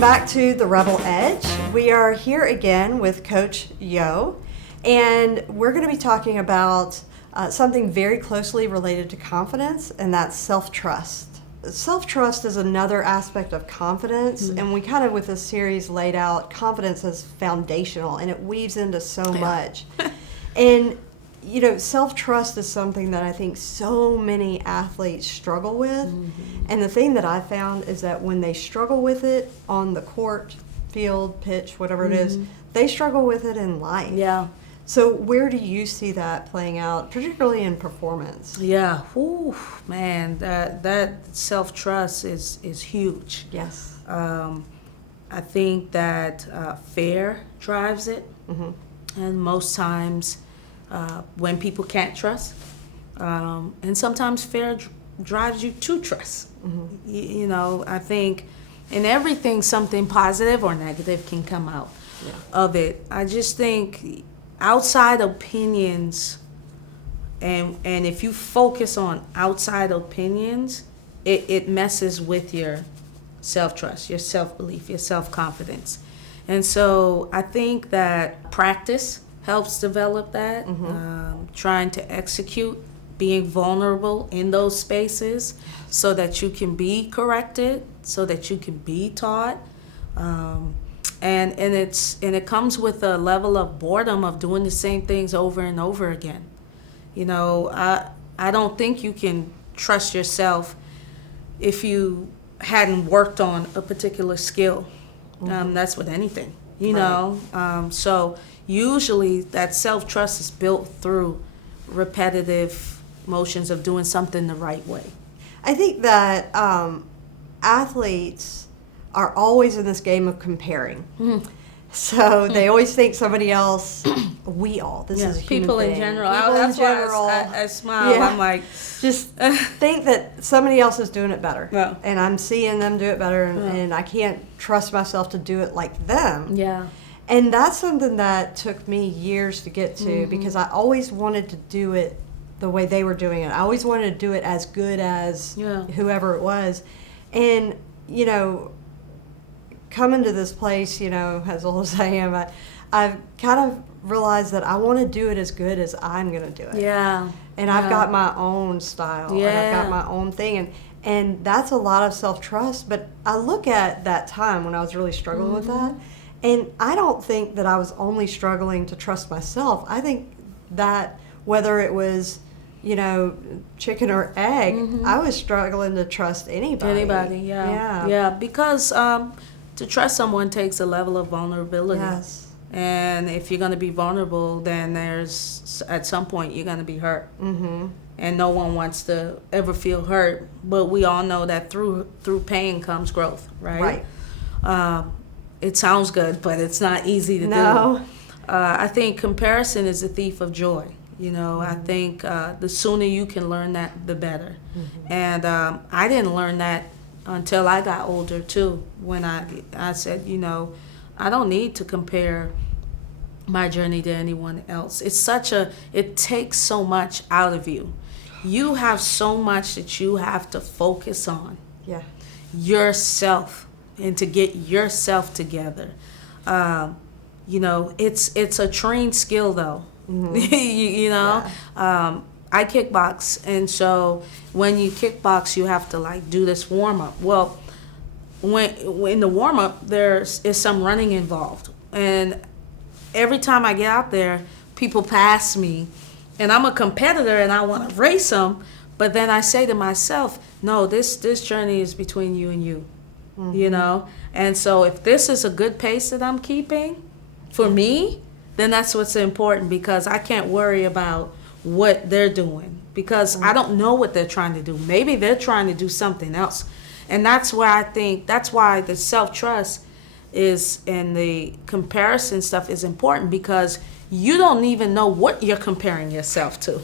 Welcome back to The Rebel Edge. We are here again with Coach Yo, and we're going to be talking about something very closely related to confidence, and that's self-trust. Self-trust is another aspect of confidence, and we kind of, with this series, laid out confidence as foundational, and it weaves into so much. And, you know, self-trust is something that I think so many athletes struggle with. And the thing that I found is that when they struggle with it on the court, field, pitch, whatever it is, they struggle with it in life. Yeah. So where do you see that playing out, particularly in performance? Yeah. Ooh, man, that self-trust is huge. Yes. I think that fear drives it. And most times when people can't trust, and sometimes fear drives you to trust. You know, I think in everything something positive or negative can come out of it. I just think outside opinions, and if you focus on outside opinions, it messes with your self-trust, your self-belief, your self-confidence. And so I think that practice helps develop that, trying to execute, being vulnerable in those spaces so that you can be corrected, so that you can be taught. And it comes with a level of boredom of doing the same things over and over again. You know, I don't think you can trust yourself if you hadn't worked on a particular skill. That's with anything, you know. So usually that self-trust is built through repetitive motions of doing something the right way. I think that athletes are always in this game of comparing. So they always think somebody else, this is a human people thing. in general. That's why I smile. Yeah. I'm like, just think that somebody else is doing it better. Yeah. And I'm seeing them do it better, and I can't trust myself to do it like them. Yeah. And that's something that took me years to get to, because I always wanted to do it the way they were doing it. I always wanted to do it as good as whoever it was. And, you know, coming to this place, you know, as old as I am, I've kind of realized that I want to do it as good as I'm going to do it. Yeah. And I've got my own style. And I've got my own thing. And that's a lot of self-trust. But I look at that time when I was really struggling with that, and I don't think that I was only struggling to trust myself. I think that whether it was, you know, chicken or egg, I was struggling to trust anybody. Yeah. Because to trust someone takes a level of vulnerability. Yes. And if you're going to be vulnerable, then there's, at some point, you're going to be hurt. And no one wants to ever feel hurt. But we all know that through pain comes growth, right? It sounds good, but it's not easy to do. I think comparison is a thief of joy. You know, I think the sooner you can learn that, the better. And I didn't learn that until I got older, too, when I said, you know, I don't need to compare my journey to anyone else. It takes so much out of you. You have so much that you have to focus on. Yourself, and to get yourself together. You know, it's a trained skill, though. you know, I kickbox, and so when you kickbox, you have to like do this warm up. Well, when in the warm up, is some running involved, and every time I get out there, people pass me, and I'm a competitor, and I want to race them, but then I say to myself, no, this journey is between you and you. You know, and so if this is a good pace that I'm keeping for me, then that's what's important, because I can't worry about what they're doing, because I don't know what they're trying to do. Maybe they're trying to do something else. And that's why the self-trust is, and the comparison stuff is important, because you don't even know what you're comparing yourself to.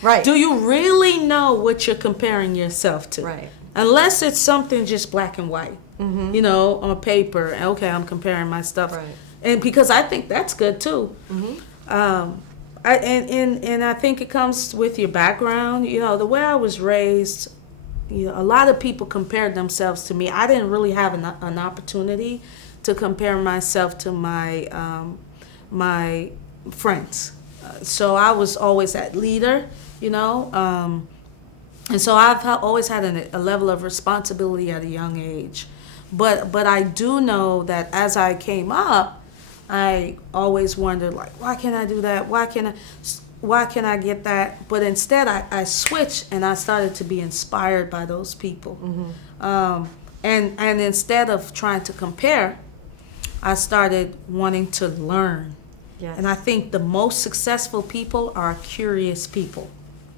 Right. Do you really know what you're comparing yourself to? Right. Unless it's something just black and white, you know, on paper. Okay, I'm comparing my stuff. Right. And because I think that's good too. And I think it comes with your background. You know, the way I was raised, a lot of people compared themselves to me. I didn't really have an opportunity to compare myself to my friends. So I was always that leader, and so I've always had a level of responsibility at a young age. But I do know that as I came up, I always wondered, like, why can't I do that? Why can't I get that? But instead, I switched and I started to be inspired by those people. And instead of trying to compare, I started wanting to learn. Yes. And I think the most successful people are curious people.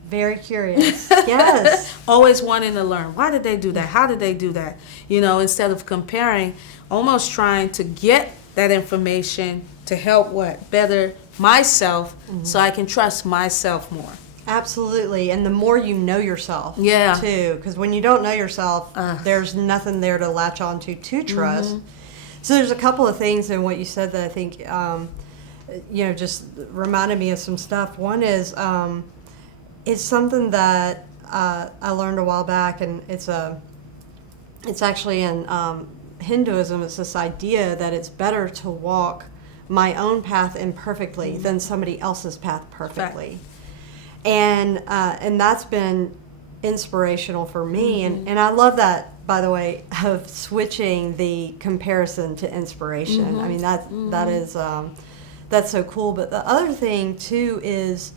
Very curious. Yes. Always wanting to learn. Why did they do that? How did they do that? Instead of comparing, almost trying to get that information to help better myself, so I can trust myself more. Absolutely. And the more you know yourself, Yeah. too, because when you don't know yourself, there's nothing there to latch onto to trust. So there's a couple of things in what you said that I think, just reminded me of some stuff. One is, it's something that I learned a while back, and it's actually in Hinduism. It's this idea that it's better to walk my own path imperfectly than somebody else's path perfectly. And that's been inspirational for me, and I love that, by the way, of switching the comparison to inspiration. I mean, that is that's so cool. But the other thing too is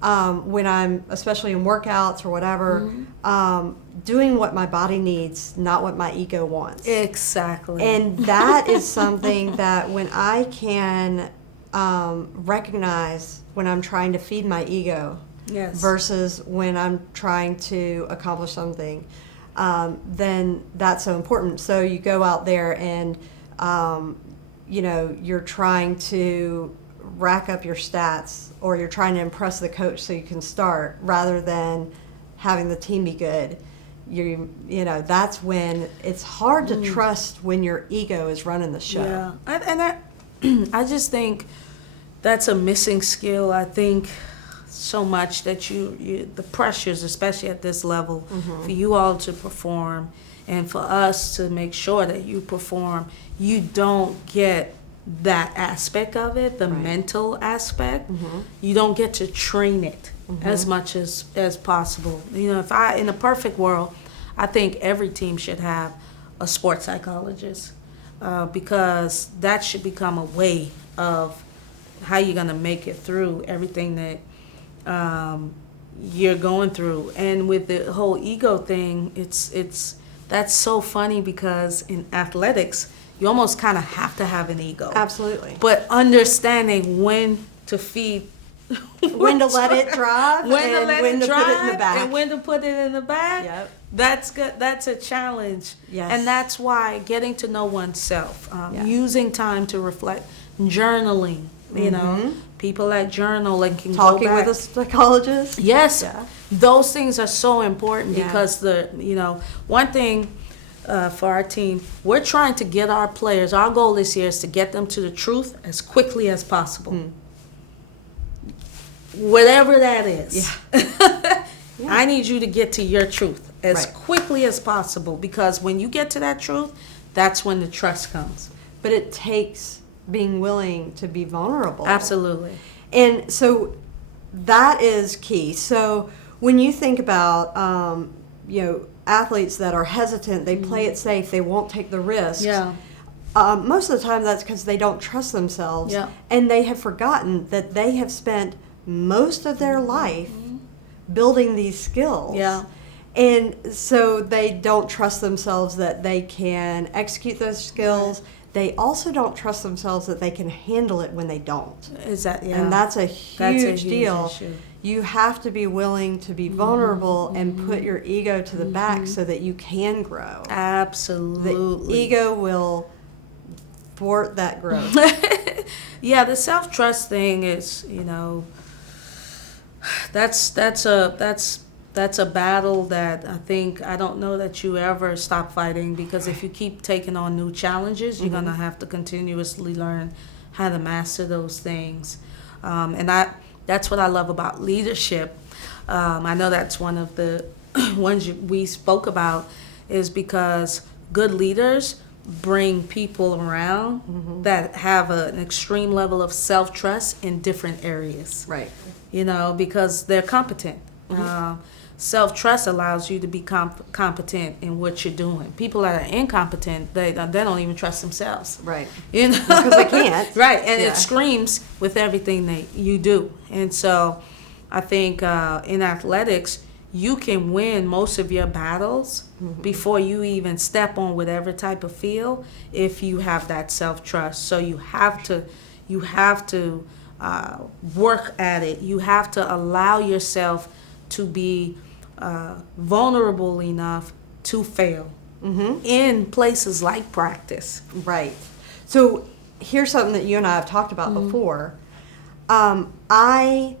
when I'm, especially in workouts or whatever, doing what my body needs, not what my ego wants. Exactly. And that is something that when I can recognize when I'm trying to feed my ego, Yes. versus when I'm trying to accomplish something, then that's so important. So you go out there and, you're trying to rack up your stats, or you're trying to impress the coach so you can start, rather than having the team be good. That's when it's hard to trust when your ego is running the show. Yeah, I just think that's a missing skill. I think so much that the pressures, especially at this level, for you all to perform, and for us to make sure that you perform, you don't get that aspect of it, the mental aspect. You don't get to train it as much as possible. If in a perfect world, I think every team should have a sports psychologist, because that should become a way of how you're going to make it through everything that you're going through. And with the whole ego thing, that's so funny, because in athletics, you almost kind of have to have an ego. Absolutely. But understanding when to feed, when to let it drive, when to put it in the back. and when to put it in the back. Yep. That's good. That's a challenge. Yes. And that's why getting to know oneself, using time to reflect, journaling. People that journal and can Talking go back. with a psychologist. Yes, Yeah. those things are so important, Yeah. because one thing for our team, we're trying to get our players. Our goal this year is to get them to the truth as quickly as possible, whatever that is. Yeah. I need you to get to your truth as Right. quickly as possible, because when you get to that truth, that's when the trust comes. But it takes being willing to be vulnerable. Absolutely. And so that is key. So when you think about, athletes that are hesitant, they play it safe, they won't take the risks. Yeah. Most of the time that's because they don't trust themselves. Yeah. And they have forgotten that they have spent most of their life building these skills. Yeah. And so they don't trust themselves that they can execute those skills. Right. They also don't trust themselves that they can handle it when they don't. And that's a huge deal. Issue. You have to be willing to be vulnerable and put your ego to the back so that you can grow. Absolutely. The ego will thwart that growth. Yeah, the self-trust thing is, that's a battle that I don't know that you ever stop fighting, because if you keep taking on new challenges, you're going to have to continuously learn how to master those things. And that's what I love about leadership. I know that's one of the ones we spoke about is because good leaders bring people around that have an extreme level of self-trust in different areas. Right. Because they're competent. Self-trust allows you to be competent in what you're doing. People that are incompetent, they don't even trust themselves. Right. Because they can't. Right, and it screams with everything that you do. And so I think in athletics, you can win most of your battles before you even step on whatever type of field if you have that self-trust. So you have to work at it. You have to allow yourself to be vulnerable enough to fail in places like practice. Right. So here's something that you and I have talked about before. I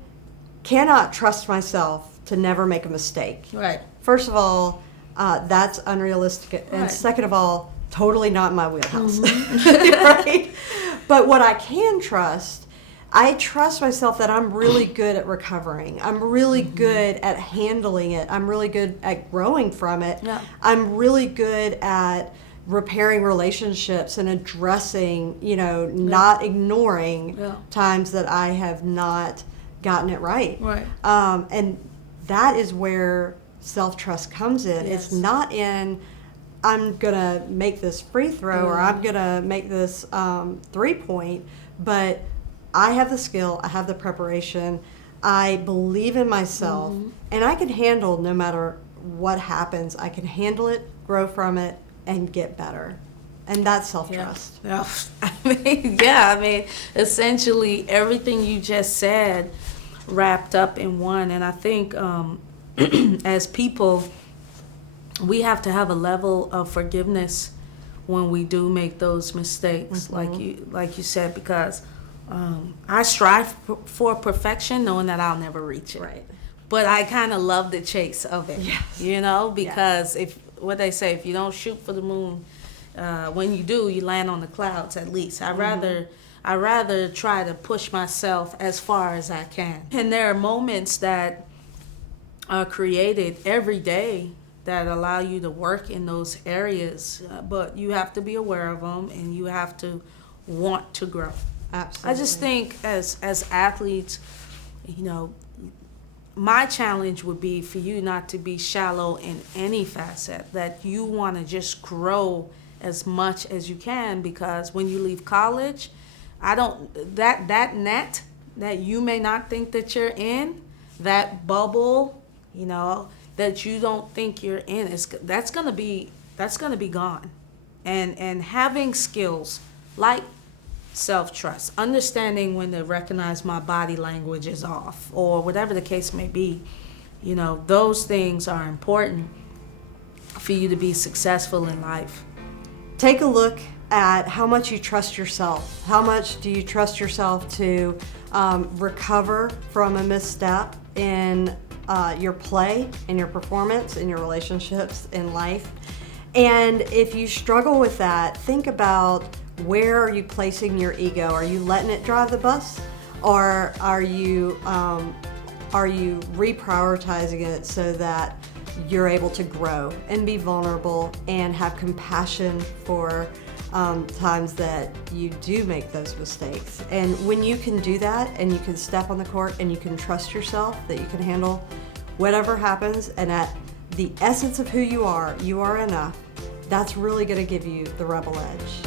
cannot trust myself to never make a mistake. Right. First of all, that's unrealistic. And Right. second of all, totally not in my wheelhouse. Right? But what I can trust, I trust myself that I'm really good at recovering. I'm really good at handling it. I'm really good at growing from it. Yeah. I'm really good at repairing relationships and addressing, not ignoring times that I have not gotten it right. Right. And that is where self-trust comes in. Yes. It's not in, I'm going to make this free throw or I'm going to make this 3-point, but I have the skill, I have the preparation, I believe in myself, and I can handle no matter what happens. I can handle it, grow from it, and get better. And that's self-trust. Yeah. I mean, essentially everything you just said wrapped up in one. And I think as people, we have to have a level of forgiveness when we do make those mistakes, like you said, because I strive for perfection, knowing that I'll never reach it. Right. But I kind of love the chase of it. Yes. Because if you don't shoot for the moon, when you do, you land on the clouds. At least I rather try to push myself as far as I can. And there are moments that are created every day that allow you to work in those areas, but you have to be aware of them and you have to want to grow. Absolutely. I just think as athletes, my challenge would be for you not to be shallow in any facet, that you want to just grow as much as you can, because when you leave college, that net that you may not think that you're in, that bubble, that you don't think you're in, that's gonna be gone. And having skills like self-trust, understanding when to recognize my body language is off, or whatever the case may be, those things are important for you to be successful in life. Take a look at how much you trust yourself. How much do you trust yourself to recover from a misstep in your play, in your performance, in your relationships, in life? And if you struggle with that, think about, where are you placing your ego? Are you letting it drive the bus, or are you reprioritizing it so that you're able to grow and be vulnerable and have compassion for times that you do make those mistakes? And when you can do that and you can step on the court and you can trust yourself that you can handle whatever happens, and at the essence of who you are enough, that's really going to give you the rebel edge.